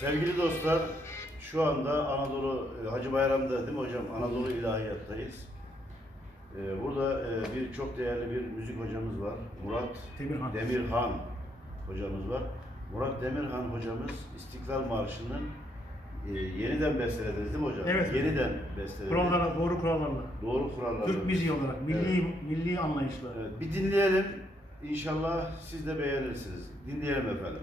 Sevgili dostlar, şu anda Anadolu, e, Hacı Bayram'da değil mi hocam? Anadolu İlahiyat'tayız. Ee, Burada e, bir çok değerli bir müzik hocamız var. Murat Demirhan. Demirhan hocamız var. Murat Demirhan hocamız İstiklal Marşı'nın e, yeniden bestelediniz değil mi hocam? Evet. Yeniden bestelediniz. Kurallara, doğru kurallarla. Doğru kurallarla. Türk müziği olarak, milli milli anlayışla. Evet, bir dinleyelim. İnşallah siz de beğenirsiniz. Dinleyelim efendim.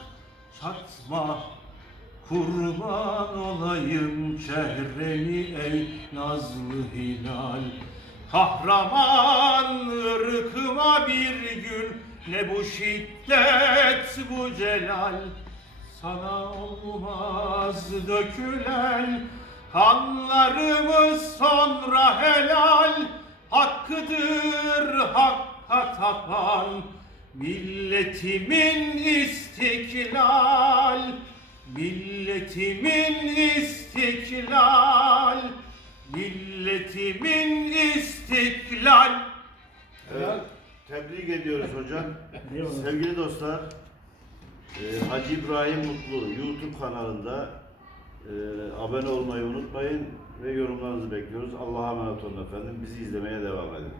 Çatma kurban olayım çehreni ey nazlı hilal. Kahraman ırkıma bir gün ne bu şiddet bu celal. Sana olmaz dökülen kanlarımız sonra helal. Hakkıdır hakka tapan milletimin istiklal Milletimin istiklal Milletimin istiklal Evet, tebrik ediyoruz hocam. Sevgili dostlar, e, Hacı İbrahim Mutlu YouTube kanalında e, abone olmayı unutmayın ve yorumlarınızı bekliyoruz. Allah'a emanet olun efendim. Bizi izlemeye devam edin.